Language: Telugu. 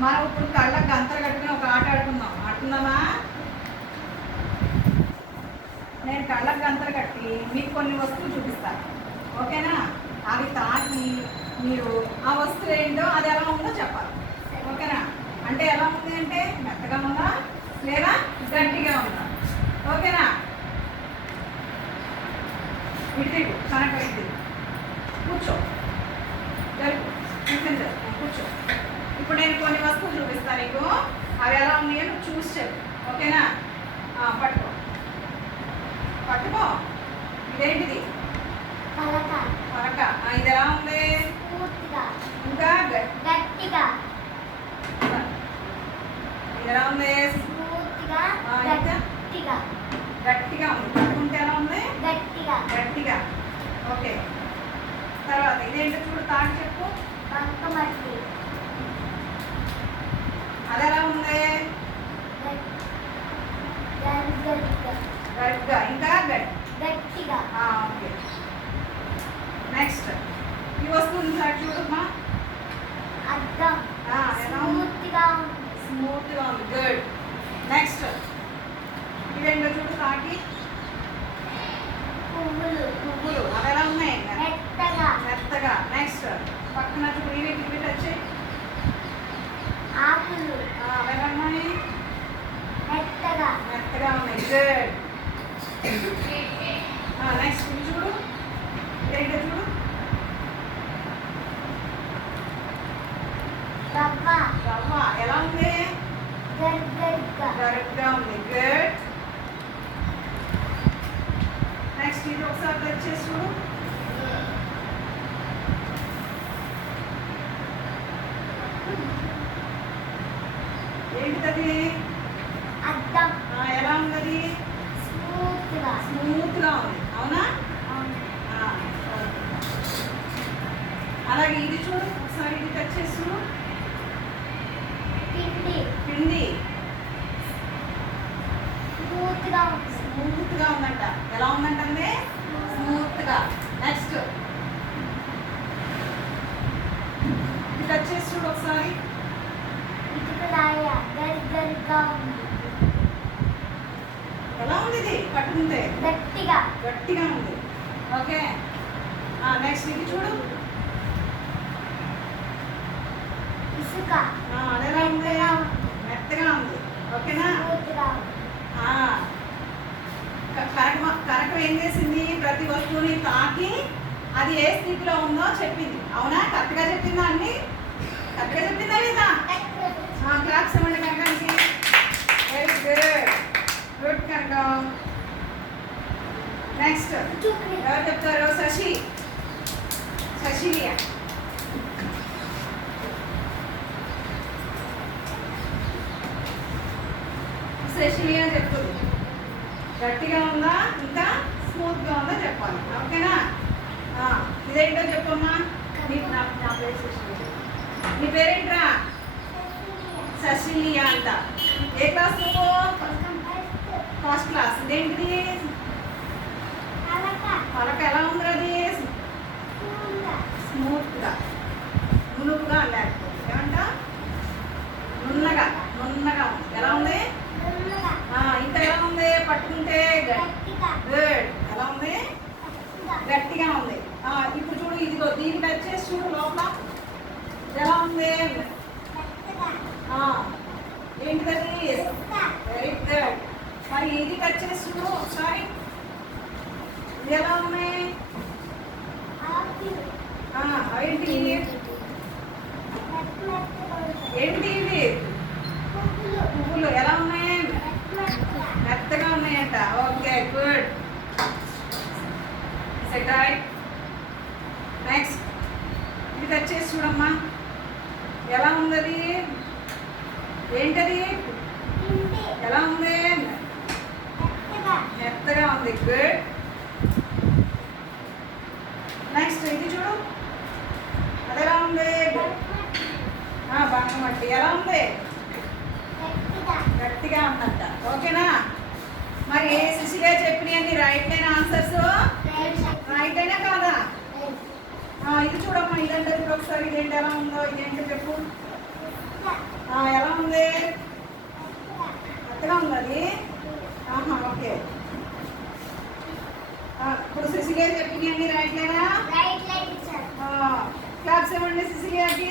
మనం ఇప్పుడు కళ్ళకు గంతలు కట్టుకుని ఒక ఆట ఆడుకుందాం. ఆడుకుందామా? నేను కళ్ళకు గంతలు కట్టి మీకు కొన్ని వస్తువులు చూపిస్తాను. ఓకేనా? అవి తాకి మీరు ఆ వస్తువు ఏంటో అది ఎలా ఉందో చెప్పాలి. ఓకేనా? అంటే ఎలా ఉంది అంటే మెత్తగా ఉందా లేదా గట్టిగా ఉందా? ఓకేనా? ఇటు కనక ఇది కూర్చో, కూర్చో. ఇప్పుడు నేను కొన్ని వస్తువులు చూపిస్తాను నీకు. అవి ఎలా ఉన్నాయో నువ్వు చూసి చెప్పు. ఓకేనా? పట్టుకో పట్టుకో. ఇదేంటిది? పలక. ఇది ఎలా ఉంది? ఇంకా గట్టిగా. ఇది ఎలా ఉంది? గట్టిగా ఉంది. పట్టుకుంటే ఎలా ఉంది? గట్టిగా. ఓకే. తర్వాత ఇదేంటో చూడు, తాకి చెప్పు. బంకమట్టి. అది ఎలా ఉంది? గట్టిగా. ఇంకా గట్టిగా. ఓకే. నెక్స్ట్ ఈ వస్తువుని సార్ చూడమ్మా. అద్దం. స్మూత్గా ఉంది. గుడ్. నెక్స్ట్ ఇదేంటో చూడు, తాకి. పువ్వులు. అవి ఎలా ఉన్నాయి? మెత్తగా. నెక్స్ట్ పక్కన చూడు, ఇవి వచ్చాయి. ఆకులు. అవి ఎలా ఉన్నాయి? మెత్తగా ఉన్నాయి. గుడ్. నెక్స్ట్ ఇవి చూడు, ఇదేంటో చూడు. రవ్వ. ఎలా ఉంది? గరుగ్గా ఉంది. గుడ్. నెక్స్ట్ ఇది ఒకసారి టచ్ చేసి చూడు. ఏంటిది? అద్దం. ఎలా ఉంది అది? స్మూత్గా ఉంది. అవునా? అలాగే ఇది చూడు, ఒకసారి ఇది టచ్ చేసి చూడు. పిండి. స్మూత్గా ఉందంట. ఎలా ఉందంటే స్మూత్గా. నెక్స్ట్ ఇది టచ్ చేసి చూడు ఒకసారి. ఎలా ఉంది ఇది? పట్టుకుంటే గట్టిగా ఉంది. ఓకే. నెక్స్ట్ ఇది చూడు. ఇసుక. అదెలా ఉంది? మెత్తగా ఉంది. ఓకేనా? కరకం ఏం చేసింది? ప్రతి వస్తువుని తాకి అది ఏ స్థితిలో ఉందో చెప్పింది. అవునా? కరెక్ట్గా చెప్పిందా? అన్ని కరెక్ట్గా చెప్పిందా లేదా? క్లాప్స్ ఇవ్వండి కనకానికి. వెరీ గుడ్ కనకం. నెక్స్ట్ ఎవరు చెప్తారు? శశిలియా. శశిలియా చెప్తుంది. గట్టిగా ఉందా ఇంకా స్మూత్గా ఉందా చెప్పాలి. ఓకేనా? ఇదేంటో చెప్పమ్మా. నా పేరు శశిలియా. నీ పేరేంట్రా? శశిలియా అంట. ఏ క్లాస్ నువ్వు? First class. ఇదేంటిది? పలక. ఎలా ఉంది అది? స్మూత్గా. నునుపుగా లేకపోతే ఏమంట? నున్నగా ఉంది. ఎలా ఉంది? ఇంకా ఎలా ఉంది? పట్టుకుంటే గుడ్. ఎలా ఉంది? గట్టిగా ఉంది. ఇప్పుడు చూడు, ఇదిగో దీన్ని టచ్ చేసి చూడు లోపల. ఎలా ఉంది? ఏంటిది? Very good. మరి ఇది టచ్ చేసి చూడు ఒకసారి. ఇది ఎలా ఉన్నాయి? ఏంటి ఇవి? పువ్వులు. ఎలా ఉన్నాయి? మెత్తగా ఉన్నాయంట. Okay, good. నెక్స్ట్ ఇది టచ్ చేసి చూడమ్మా. ఎలా ఉంది అది? ఏంటది? ఎలా ఉంది? మెత్తగా ఉంది. గుడ్. నెక్స్ట్ ఇది చూడు. అది ఎలా ఉంది? బంకమట్టి. ఎలా ఉంది? గట్టిగా ఉందంట. ఓకేనా? మరి ఏ శిశిగా చెప్పినవి రైట్ అయిన ఆన్సర్స్? రైట్ అయినా కాదా? ఇది చూడమ్మా. ఇదంటే చూడు ఒకసారి. ఇదేంటి ఎలా ఉందో? ఇదేంటో చెప్పు. ఉంది? మెత్తగా ఉంది అది. ఆహా, ఓకే. ఇప్పుడు సిసిలియా చెప్పినాయండి రైట్ లేదా? Right light teacher. క్లాప్స్ ఇవ్వండి సిసిలియాకి.